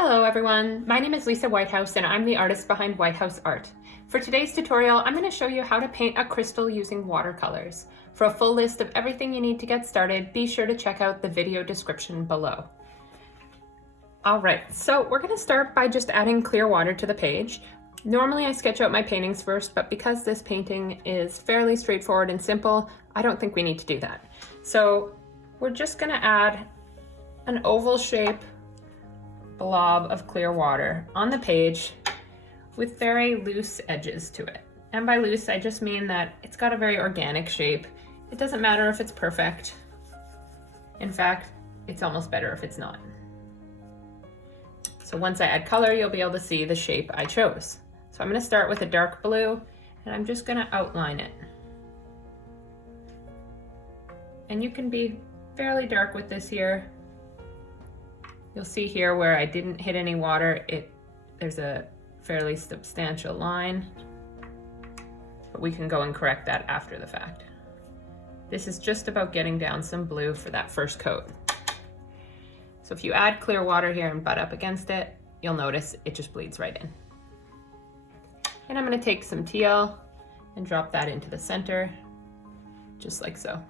Hello everyone, my name is Lisa Whitehouse and I'm the artist behind Whitehouse Art. For today's tutorial, I'm going to show you how to paint a crystal using watercolors. For a full list of everything you need to get started, be sure to check out the video description below. Alright, so we're going to start by just adding clear water to the page. Normally I sketch out my paintings first, but because this painting is fairly straightforward and simple, I don't think we need to do that. So we're just going to add an oval shape blob of clear water on the page with very loose edges to it. And by loose, I just mean that it's got a very organic shape. It doesn't matter if it's perfect. In fact, it's almost better if it's not. So once I add color, you'll be able to see the shape I chose. So I'm going to start with a dark blue and I'm just going to outline it. And you can be fairly dark with this here. You'll see here where I didn't hit any water, there's a fairly substantial line, but we can go and correct that after the fact. This is just about getting down some blue for that first coat. So if you add clear water here and butt up against it, you'll notice it just bleeds right in. And I'm going to take some teal and drop that into the center, just like so.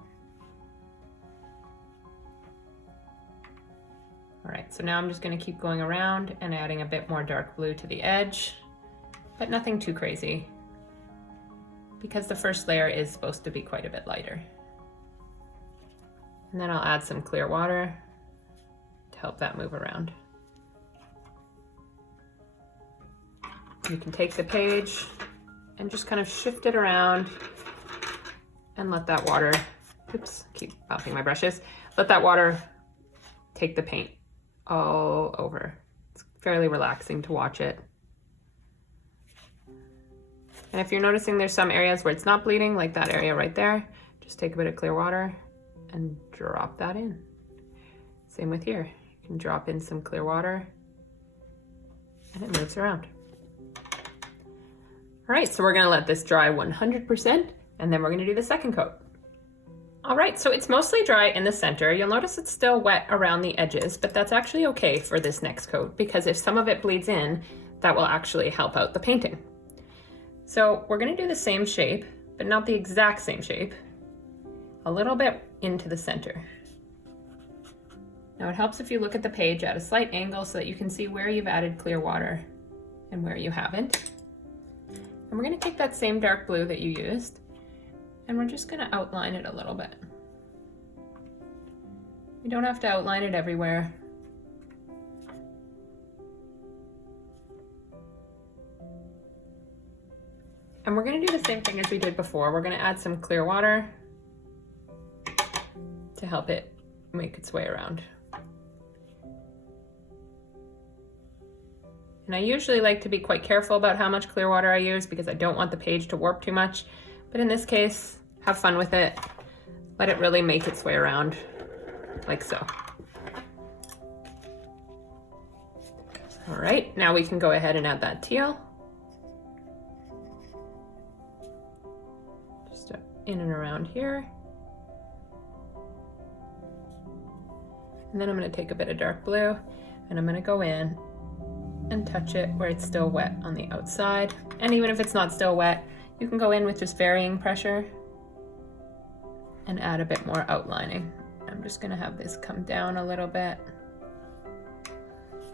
All right, so now I'm just going to keep going around and adding a bit more dark blue to the edge, but nothing too crazy because the first layer is supposed to be quite a bit lighter. And then I'll add some clear water to help that move around. You can take the page and just kind of shift it around and let that water, oops, keep bouncing my brushes, let that water take the paint all over. It's fairly relaxing to watch it. And if you're noticing there's some areas where it's not bleeding, like that area right there, just take a bit of clear water and drop that in. Same with here. You can drop in some clear water and it moves around. All right, so we're gonna let this dry 100% and then we're gonna do the second coat. All right, so it's mostly dry in the center. You'll notice it's still wet around the edges, but that's actually okay for this next coat because if some of it bleeds in, that will actually help out the painting. So we're gonna do the same shape, but not the exact same shape, a little bit into the center. Now it helps if you look at the page at a slight angle so that you can see where you've added clear water and where you haven't. And we're gonna take that same dark blue that you used, and we're just going to outline it a little bit. You don't have to outline it everywhere. And we're going to do the same thing as we did before. We're going to add some clear water to help it make its way around. And I usually like to be quite careful about how much clear water I use because I don't want the page to warp too much. But in this case, have fun with it. Let it really make its way around, like so. All right, now we can go ahead and add that teal. Just in and around here. And then I'm gonna take a bit of dark blue and I'm gonna go in and touch it where it's still wet on the outside. And even if it's not still wet, you can go in with just varying pressure and add a bit more outlining. I'm just gonna have this come down a little bit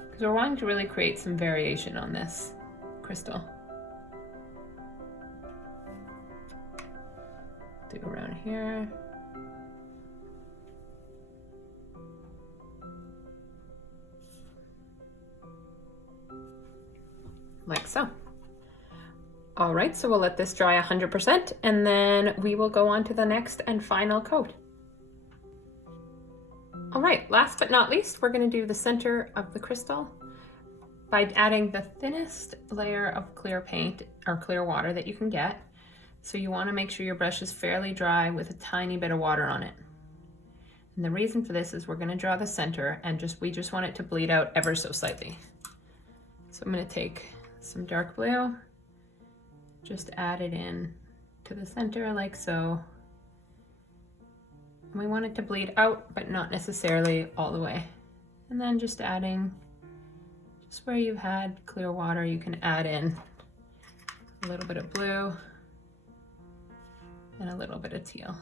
because we're wanting to really create some variation on this crystal. Do around here. Like so. All right, so we'll let this dry 100% and then we will go on to the next and final coat. All right, last but not least, we're gonna do the center of the crystal by adding the thinnest layer of clear paint or clear water that you can get. So you wanna make sure your brush is fairly dry with a tiny bit of water on it. And the reason for this is we're gonna draw the center and we just want it to bleed out ever so slightly. So I'm gonna take some dark blue, just add it in to the center like so. And we want it to bleed out, but not necessarily all the way. And then just adding Just where you've had clear water, you can add in a little bit of blue and a little bit of teal.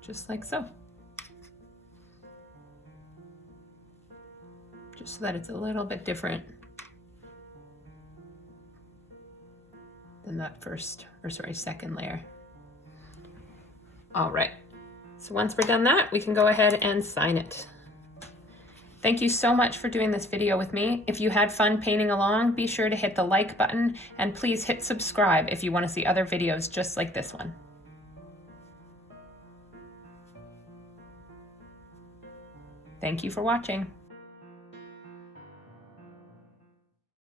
Just like so. Just so that it's a little bit different than that second layer. All right, so once we're done that, we can go ahead and sign it. Thank you so much for doing this video with me. If you had fun painting along, be sure to hit the like button and please hit subscribe if you want to see other videos just like this one. Thank you for watching.